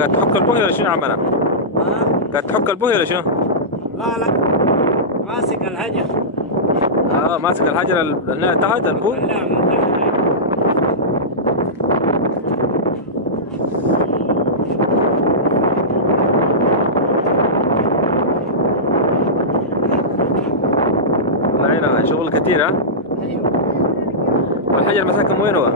قاعد تحك البويه ولا شنو عملها؟ قاعد تحك البويه ولا شنو؟ لا لا، ماسك الحجر. ماسك الحجر اللي تحت البو. لا، من تحت. والله هنا شغل كتير. ها؟ ايوه. والحجر مساكن وين هو؟